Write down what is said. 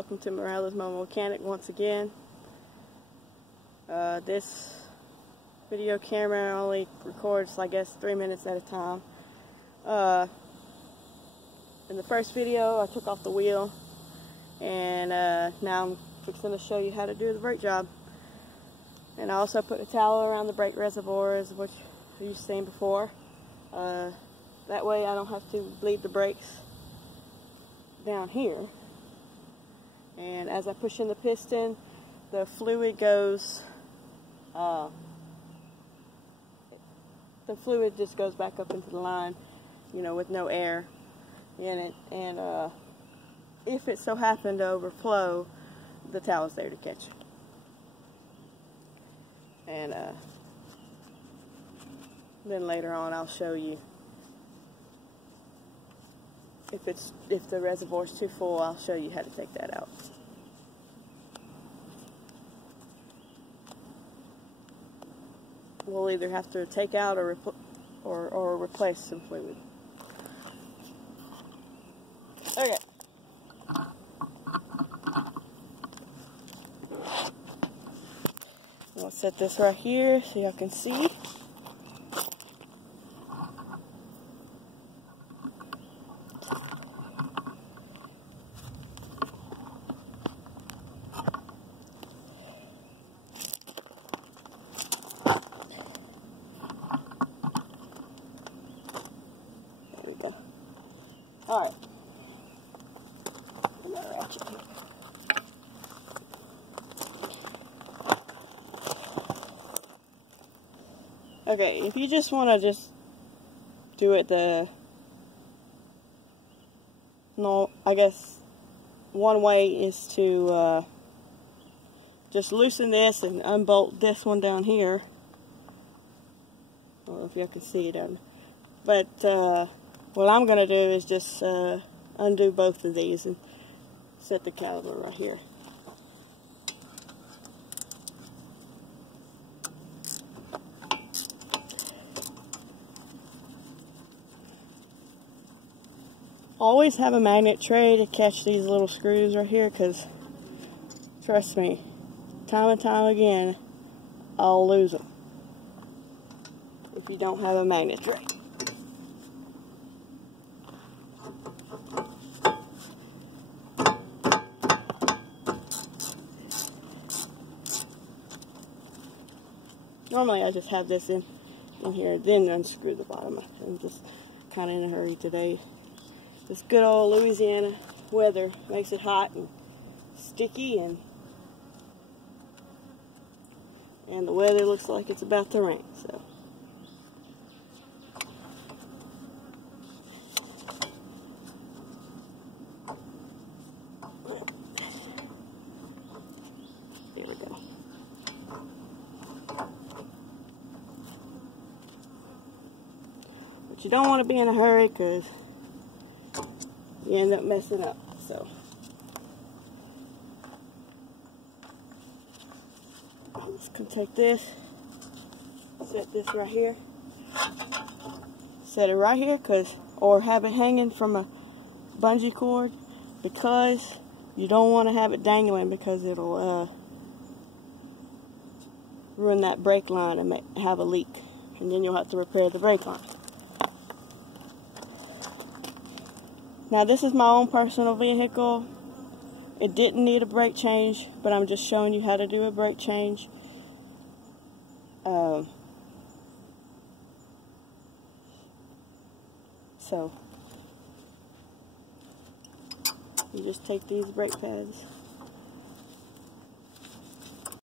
welcome to Morales Mobile Mechanic once again. This video camera only records, I guess, 3 minutes at a time. In the first video I took off the wheel, and now I'm fixing to show you how to do the brake job. And I also put a towel around the brake reservoirs, which you've seen before. That way I don't have to bleed the brakes down here. And as I push in the piston, the fluid goes, the fluid just goes back up into the line, you know, with no air in it. And if it so happened to overflow, the towel's there to catch it. And then later on I'll show you if the reservoir's too full. I'll show you how to take that out. We'll either have to take out or replace some fluid. Okay. I'll set this right here so y'all can see. Alright, another ratchet here. Okay, if you just want to do it I guess one way is to just loosen this and unbolt this one down here. I don't know if y'all can see it on, but what I'm going to do is just undo both of these and set the caliper right here. Always have a magnet tray to catch these little screws right here, because trust me, time and time again, I'll lose them if you don't have a magnet tray. Normally I just have this in here, then unscrew the bottom. I'm just kind of in a hurry today. This good old Louisiana weather makes it hot and sticky, and the weather looks like it's about to rain. So there we go. But you don't want to be in a hurry, because you end up messing up. So I'm just going to take this, set this right here, set it right here, or have it hanging from a bungee cord, because you don't want to have it dangling, because it'll ruin that brake line and have a leak, and then you'll have to repair the brake line. Now, this is my own personal vehicle. It didn't need a brake change, but I'm just showing you how to do a brake change. So you just take these brake pads,